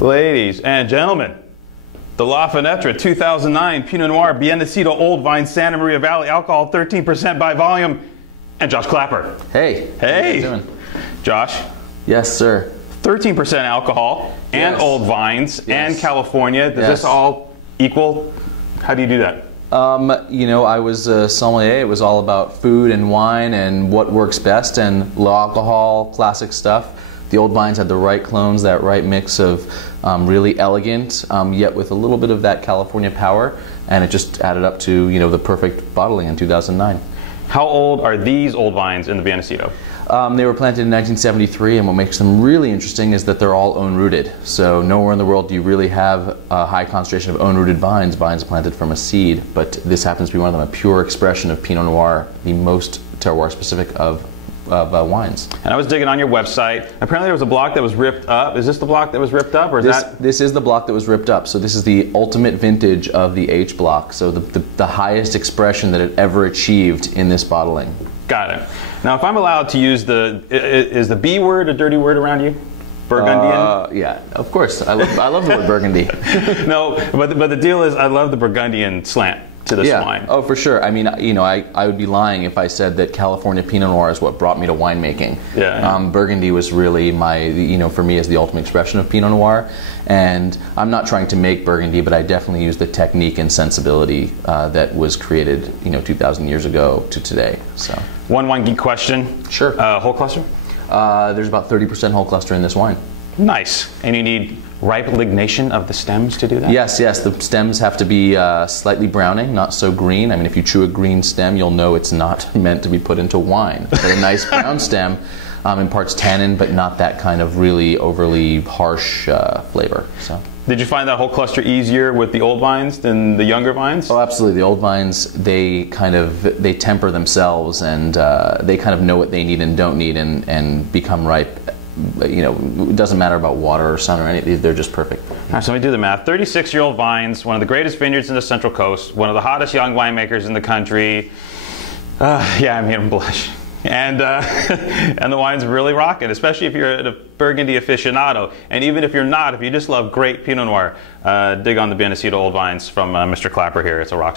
Ladies and gentlemen, the La Fenetre 2009 Pinot Noir Nacido Old Vine Santa Maria Valley, alcohol 13% by volume, and Josh Klapper. Hey. Hey. How you doing? Josh. Yes, sir. 13% alcohol and Yes. old vines and California. Does Yes. this all equal? How do you do that? You know, I was a sommelier. It was all about food and wine and what works best, and low alcohol, classic stuff. The old vines had the right clones, that right mix of really elegant, yet with a little bit of that California power, and it just added up to, you know, the perfect bottling in 2009. How old are these old vines in the Nacido? They were planted in 1973, and what makes them really interesting is that they're all own-rooted. So nowhere in the world do you really have a high concentration of own-rooted vines planted from a seed, but this happens to be one of them, a pure expression of Pinot Noir, the most terroir-specific of wines. And I was digging on your website. Apparently there was a block that was ripped up. Is this the block that was ripped up, or is This is the block that was ripped up. So this is the ultimate vintage of the H block. So the highest expression that it ever achieved in this bottling. Got it. Now, if I'm allowed to use is the B word a dirty word around you? Burgundian? Yeah, of course. I love the word Burgundy. No, but the deal is I love the Burgundian slant to this wine. Oh, for sure. I mean, you know, I would be lying if I said that California Pinot Noir is what brought me to winemaking. Yeah. Burgundy was really for me, is the ultimate expression of Pinot Noir. And I'm not trying to make Burgundy, but I definitely use the technique and sensibility that was created, 2,000 years ago to today. So. One wine geek question. Sure. Whole cluster? There's about 30% whole cluster in this wine. Nice. And you need ripe lignation of the stems to do that? Yes. The stems have to be slightly browning, not so green. I mean, if you chew a green stem, you'll know it's not meant to be put into wine. But a nice brown stem imparts tannin, but not that kind of really overly harsh flavor. So. Did you find that whole cluster easier with the old vines than the younger vines? Oh, absolutely. The old vines, they temper themselves, and they kind of know what they need and don't need, and become ripe. It doesn't matter about water or sun or anything. They're just perfect. All right, so let me do the math. 36-year-old vines, one of the greatest vineyards in the Central Coast, one of the hottest young winemakers in the country. Yeah, I made them blush. And and the wine's really rocking, especially if you're a Burgundy aficionado. And even if you're not, if you just love great Pinot Noir, dig on the Nacido Old Vines from Mr. Klapper here. It's a rock.